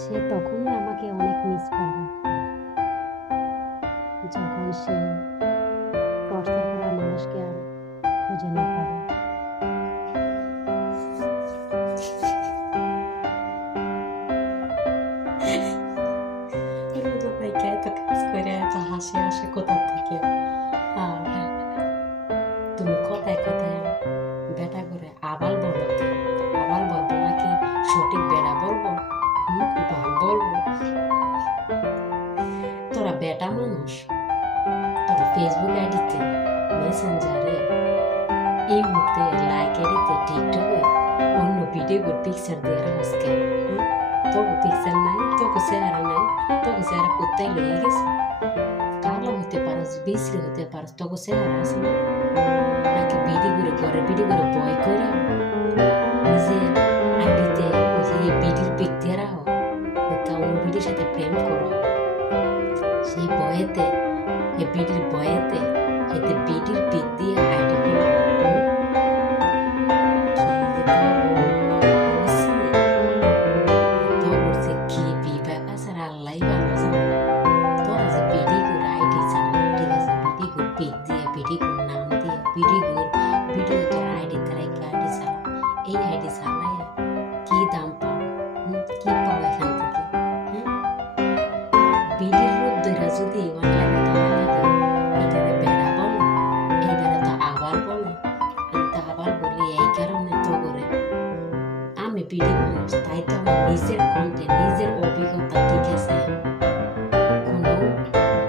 সে তখনই আমাকে অনেক মিস করবে, যখন সে টর্চার করা মানুষকে আর খুঁজে না পাবে। রোজা ভাইকে এত কাজ করে এত হাসি আসে কোথা থেকে? আর তুমি কথায় কথায় বেটা করে আবাল বলো তো, আবাল বলবো নাকি সঠিক বেড়া বলবো? বাল বলবো? তোরা বেটা মানুষ, তোরা ফেসবুক আইডিতে, মেসেঞ্জারে, এই মুহূর্তে লাইক আইডিতে, টিকটকে অন্য ভিডিও পিকচার দিয়ে আজকে তোকে পিকচার নাই, তোকে চেহারা নাই, তোকে চেহারা কোথায় লয়ে গেছে? কালো হতে পারস, বিশ্রী হতে পারস, তোকে চেহারা আছে না? নাকি বিড়ি করে ঘরে বিড়ি করে বয় করে নিজের আইডিতে ওই যে বিড়ির পিক দিয়ে রাখো, অন্য বিড়ির সাথে প্রেম করো, সেই বয়েতে এ বিড়ির বয়েতে এতে বিড়ির পিক দিয়ে আইডি করো। কি দাম পাও, কি পাও এখান থেকে? বিডির রূপ ধরে যদি অনলাইনে টাকা লাগে, এটারে বেড়া বলে, এইটারে তো আবার বলে। আমি তো আবার বলি এই কারণে তো করে আমি বিডি মানুষ, তাই তো আমার নিজের কন্টেন্ট, নিজের অভিজ্ঞতা, ঠিক আছে, কোনো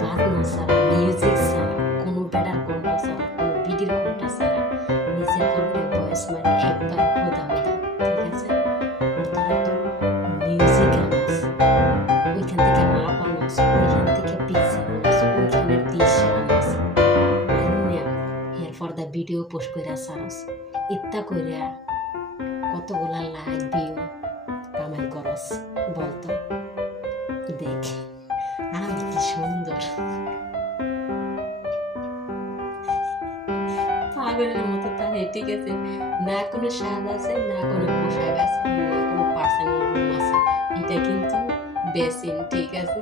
বাজনা ছাড়া, মিউজিক ছাড়া, কোনো বেড়ার কণ্ঠ ছাড়া, কোনো বিডির কণ্ঠ ছাড়া নিজের কণ্ঠে ভয়েস মারি একবার খোদা খোদা, ঠিক আছে? আর তারা তো মিউজিক আনাস, ওইখান থেকে মাপ আনাস, ওইখান থেকে পিকচার আনাস, ওইখানের দৃশ্য আনাস, আনিয়া এরপর দা ভিডিও পোস্ট করে সারস, ইত্যা কইরা কতগুলা লাইক ভিউ কামাই করস বলতো? দেখ আমি কি সুন্দর, পাগলের মতো তাই, ঠিক আছে? না কোনো সাজ আছে, না কোনো পোশাক আছে, না কোনো পার্সোনাল রুম আছে, এটা কিন্তু বেসিন, ঠিক আছে?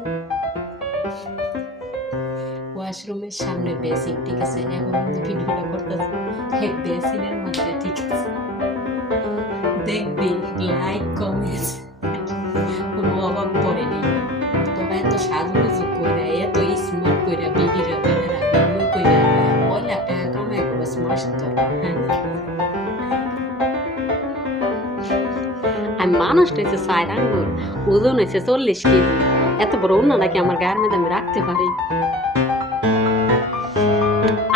ওয়াশরুমের সামনে বেসিন, ঠিক আছে? এখন কিন্তু ভিডিওটা করতেছে বেসিনের মধ্যে, ঠিক আছে? দেখবি লাইক কমেন্ট কোনো অভাব পড়েনি। তোরা এত সাজুগুজু কইরা, এত স্মার্ট কইরা, বিড়িরা বেড়ারা ভিডিও কইরা 1 লাখ টাকা কামাই করস মাস তো। আমি মানুষ হয়েছে 4 আঙ্গুল, ওজন হয়েছে 40 কেজি, এত বড় উন্না নাকি আমার গায়ের মধ্যে আমি রাখতে পারি?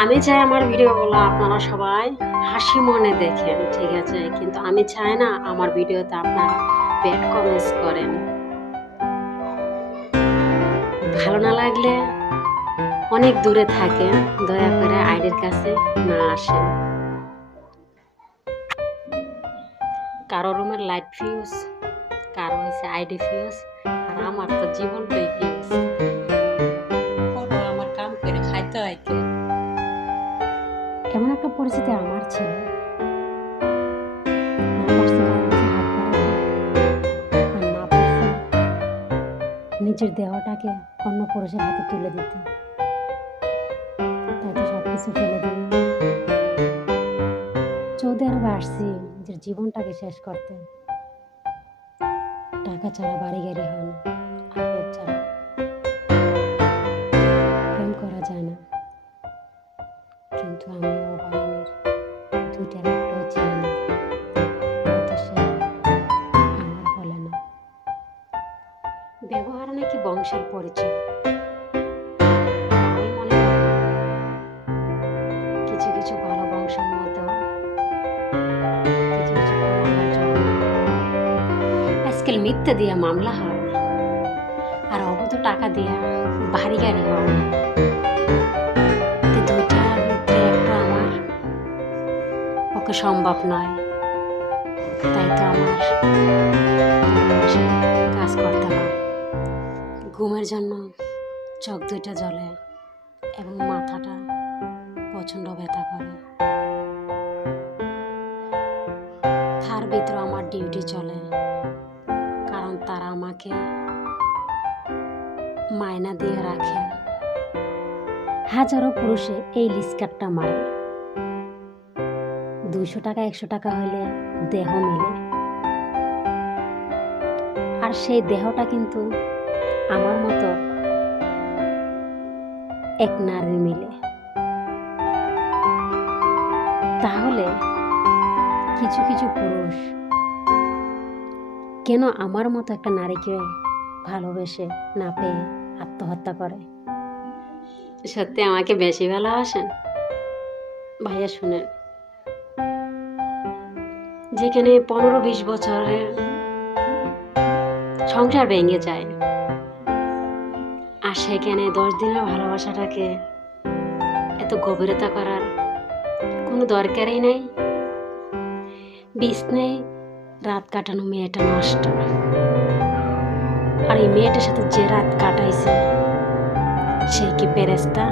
আমি চাই আমার ভিডিওগুলো আপনারা সবাই হাসি মনে দেখেন, ঠিক আছে? কিন্তু আমি চাই না আমার ভিডিওতে আপনারা ব্যাড কমেন্টস করেন। ভালো না লাগলে অনেক দূরে থাকেন, দয়া করে আইডির কাছে না আসেন। কারো রুমের লাইট ফিউজ, কারো হয়েছে আইডি ফিউজ, আর আমার তো জীবনটাই ফিউজ। আমার কাম করে খাইতে হয়। এমন একটা পরিস্থিতি আমার ছিল, নিজের দেহটাকে অন্য পুরুষের হাতে তুলে দিতে, তাই তো সবকিছু ফেলে দিয়ে সৌদি আরবে আসছি নিজের জীবনটাকে শেষ করতে। টাকা ছাড়া বাড়ি গাড়ি হয় না, আর লোক ছাড়া প্রেম করা যায় না। কিন্তু আমি অবায়নের দুইটার একটাও চিনি না, হয়তো সে আমার বলে না। ব্যবহার নাকি বংশের পরিচয়। আমি মনে করি কিছু কিছু ভালো বংশের মতো কিছু কিছু আজকাল মিথ্যা দিয়া মামলা হয়, আর অবৈধ টাকা দিয়া বাড়ি গাড়ি হয়। দুইটার ভিতরে একটা আমার পক্ষে সম্ভব নয়, তাই তো আমার কাজ করতে হয়। ঘুমের জন্য চোখ দুইটা জ্বলে এবং মাথাটা প্রচণ্ড ব্যথা করে। তার ভিতরে আমার ডিউটি চলে, কারণ তারা আমাকে মায়না দিয়ে রাখে। হাজারো পুরুষে এই লিস্কারটা মারে, 200 টাকা 100 টাকা হলে দেহ মিলে, আর সেই দেহটা কিন্তু আমার মতো এক নারীর মিলে। তাহলে কিছু কিছু পুরুষ কেন আমার মতো একটা নারীকে ভালোবেসে না পেয়ে আত্মহত্যা করে? সত্যি আমাকে বেশি ভালোবাসেন ভাইয়া? শুনেন, যেখানে 15-20 বছরের সংসার ভেঙে যায়, আর সেখানে 10 দিনের ভালোবাসাটাকে এত গভীরতা করার কোনো দরকারই নেই। বিছনায় রাত কাটানো মেয়েটা নষ্ট, আর এই মেয়েটার সাথে যে রাত কাটাইছে সে কি ফেরেশতা?